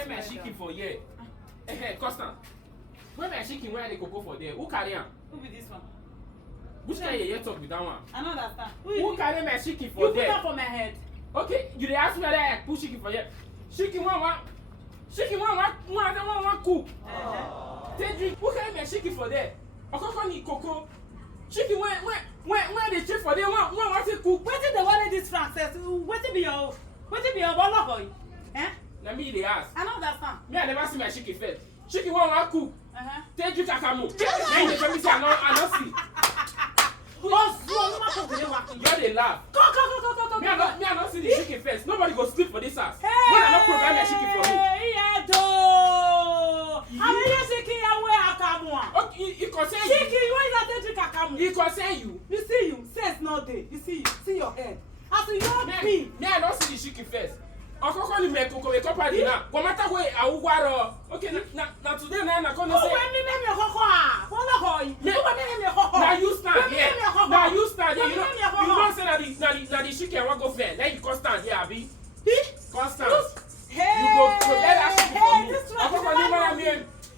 carry my chicken for here? Constant. When my chicken where they go for there? Who carry am? Who be this one? Which kind you talk with that one? I don't understand. Who carry my chicken for you there? You put that for my head. Okay, you dey ask me whether I put chicken for here. Chicken one cook. Take drink. Who carry my chicken for there? Okoko ni cocoa. Chicken when they check for there, one want to cook. Wetin dey worry this Frances? Wetin be your bolo? Eh? Na me dey ask. I don't understand. Me I never see my chicken first. Chicken one want cook. Take drink akamu. Then you tell me say I no see. You dey laugh. Go. Me I not see the chicken first. Nobody go sleep for this house. When I not provide my chicken for me. Okay, it concern you. Chicken, why is that take akamu? It concern you. You see you, sense not there. You see your head. As you not be. Me I not see the chicken first. Okoko ni me koko we company na. Go matter where I will waro. Okay, na today na come say. When me name your koko ah. Wala hoy. You go name your koko. Now you stand here. Now you stand here. You don't say that the chicken want go fair. Then you come stand here, abi. Constant. Hey. You go prepare that chicken for me. Okoko ni man me.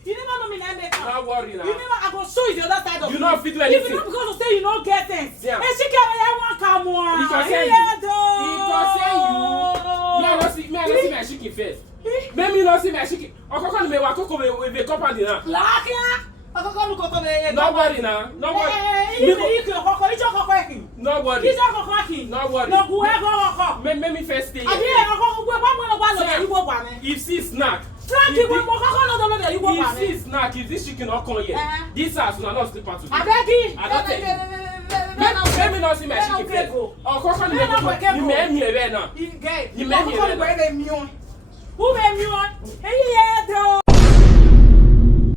You never know me like that. Don't worry now. You never. I go show you the other side of you. You don't fit do anything. If you not because you say you don't get things. Yeah. Hey, chicken, I want come on. He concern you. Me I not see my chicken first. Make me not see my chicken. Okoko ni me wa koko we company na. Lakia. Okoko lu koko be. No worry now. No worry. You koko. It's your koko eking. No worry. It's your koko eking. No worry. No go koko. Make me first stay here. Abi koko go ba you go ba me. If see snack. Frankie, when koko no know that you go ba me. If see snack, if this chicken not come here, this house will not sleep today. I beg you. I don't tell you. Let me not see my chicken first. Oh, koko ni me me here now. Who be me?